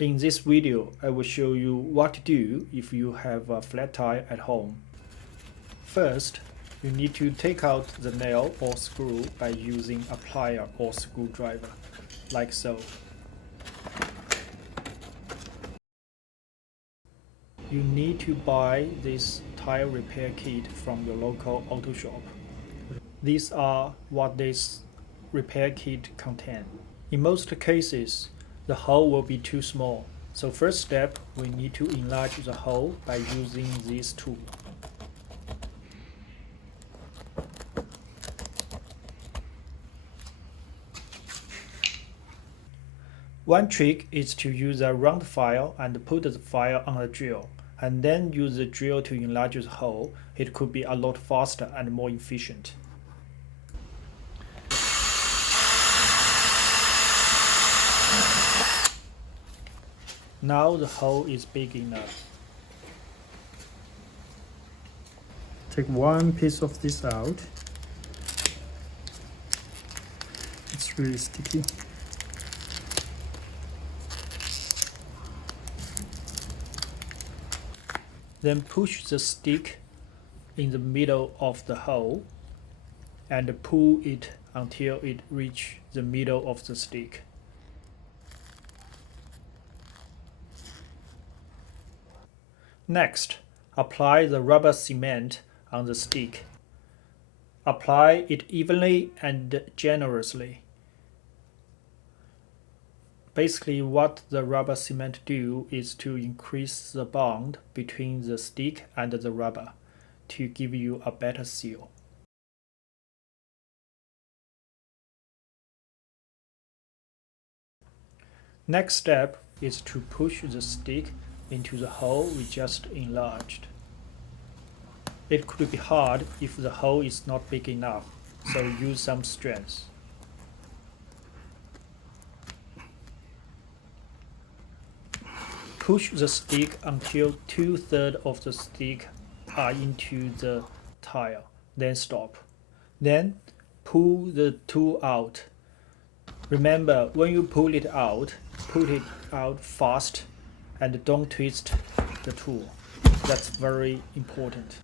In this video, I will show you what to do if you have a flat tire at home. First, you need to take out the nail or screw by using a plier or screwdriver, like so. You need to buy this tire repair kit from your local auto shop. These are what this repair kit contains. In most cases, the hole will be too small, so first step, we need to enlarge the hole by using this tool. One trick is to use a round file and put the file on a drill, and then use the drill to enlarge the hole. It could be a lot faster and more efficient. Now the hole is big enough. Take one piece of this out. It's really sticky. Then push the stick in the middle of the hole and pull it until it reaches the middle of the stick. Next, apply the rubber cement on the stick. Apply it evenly and generously. Basically, what the rubber cement do is to increase the bond between the stick and the rubber to give you a better seal. Next step is to push the stick into the hole we just enlarged. It could be hard if the hole is not big enough, so use some strength. Push the stick until 2/3 of the stick are into the tire, then stop. Then pull the tool out. Remember, when you pull it out fast and don't twist the tool. That's very important.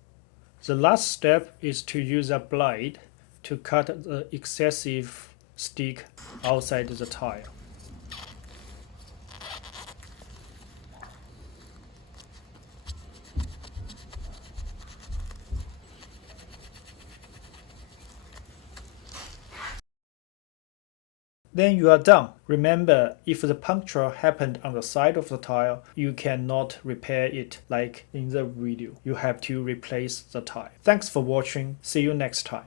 The last step is to use a blade to cut the excessive stick outside the tire. Then you are done. Remember, if the puncture happened on the side of the tire, you cannot repair it like in the video. You have to replace the tire. Thanks for watching. See you next time.